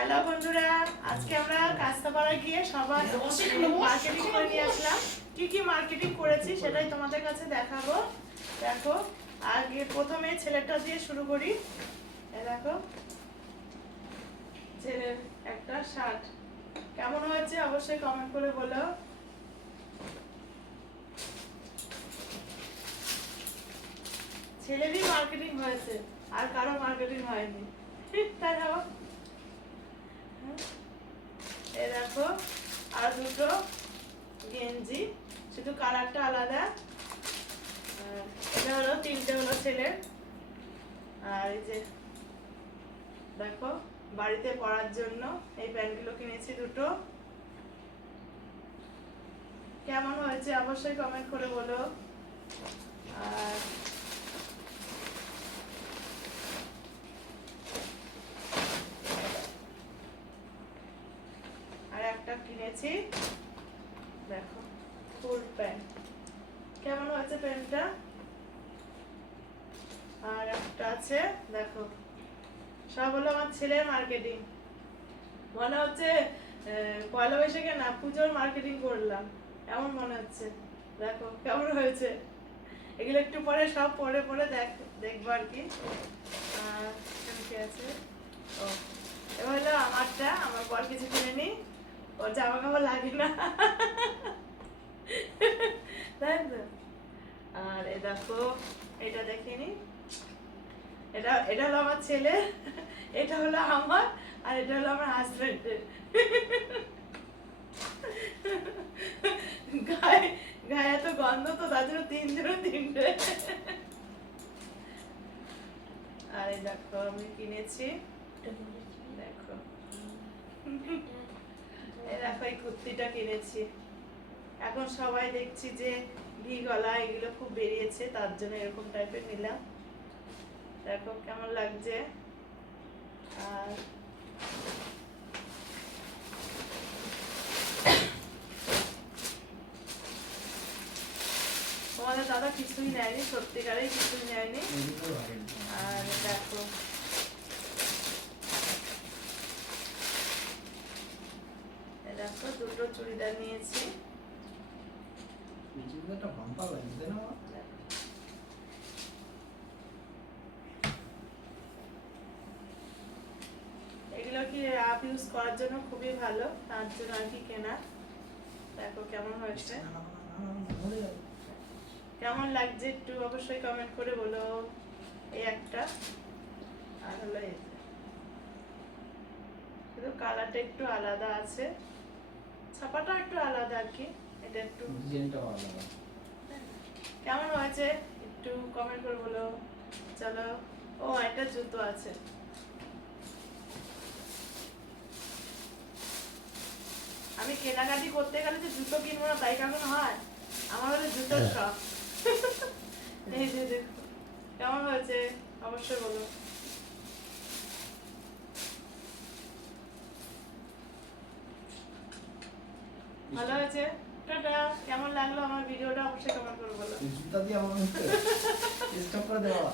Hello বন্ধুরা, আজকে আমরা কাস্তাপাড়ায় গিয়ে সবাই মার্কেটিং করে নিয়ে আসলাম। কি কি মার্কেটিং করেছি সেটাই তোমাদের কাছে দেখাবো। দেখো, আগে প্রথমে ছেলেটা দিয়ে শুরু করি। এই দেখো, ছেলের একটা শার্ট কেমন হয়েছে অবশ্যই কমেন্ট করে বলো। ছেলেরই মার্কেটিং হয়েছে, আর কারো মার্কেটিং হয়নি, তাই না? এই দেখো, আর দুটো গেঞ্জি, শুধু কালারটা আলাদা। এটা হলো তিনটে হলো ছেলের। আর এই যে দেখো, বাড়িতে পরার জন্য এই প্যান্টগুলো কিনেছি দুটো। কেমন হয়েছে অবশ্যই কমেন্ট করে বলো। আর আর একটা কিনেছি, দেখো, ফুল প্যান্ট। কেমন হয়েছে প্যান্টটা? আর একটা আছে, দেখো, সব হলো আমার ছেলের মার্কেটিং। মনে হচ্ছে পয়লা বৈশাখে না, পুজোর মার্কেটিং করলাম এমন মনে হচ্ছে। দেখো কেমন হয়েছে, এগুলো একটু পরে সব পরে পরে দেখবো আর কি। কি আছে? ও, এবার হলো আমারটা, আমার বর কিছু কিনে নি, ওর জামা কাপড় লাগে না, তাই তো। আর এ দেখো, এটা দেখিনি, এটা এটা হলো আমার ছেলে, এটা হলো আমার, আর এটা হলো আমার হাজবেন্ডের। গায়ে গায়ে এত গন্ধ, তো তার জন্য তিনটে। আর এই দেখো, আমি কিনেছি, দেখো, এই দেখো, এই কুর্তিটা কিনেছি। এখন সবাই দেখছি যে ভি গলা এগুলো খুব বেরিয়েছে, তার জন্য এরকম টাইপের নিলাম। দেখো কেমন লাগছে। আর তোমাদের দাদা কিছুই নেয়নি, সত্যিকারেই কিছুই নেয়নি। আর দেখো, দেখো, দুটো চুড়িদার নিয়েছি। এগুলো কি আপ ইউজ করার জন্য খুবই ভালো, তার জন্য আর কি কেনা। দেখো কেমন হয়েছে, কেমন লাগছে একটু অবশ্যই কমেন্ট করে বলো। এই একটা, আর হলো এই যে, শুধু কালারটা একটু আলাদা আছে, ছাপাটা একটু আলাদা আর কি, এটা একটু আলাদা। কেমন হয়েছে একটু কমেন্ট করে বলো। চলো, ও একটা জুতো আছে। আমি কেনাকাটি করতে গেলে যে জুতো কিনবো না তাই কেমন হয়, আমার হলে জুতোর শখ। এই যে দেখো কেমন হয়েছে অবশ্যই বলো। ভালো হয়েছে, টাটা। কেমন লাগলো আমার ভিডিওটা অবশ্যই কমেন্ট করে বলো। জুতা দিয়ে আমার মুখে স্টপ করে দেওয়া।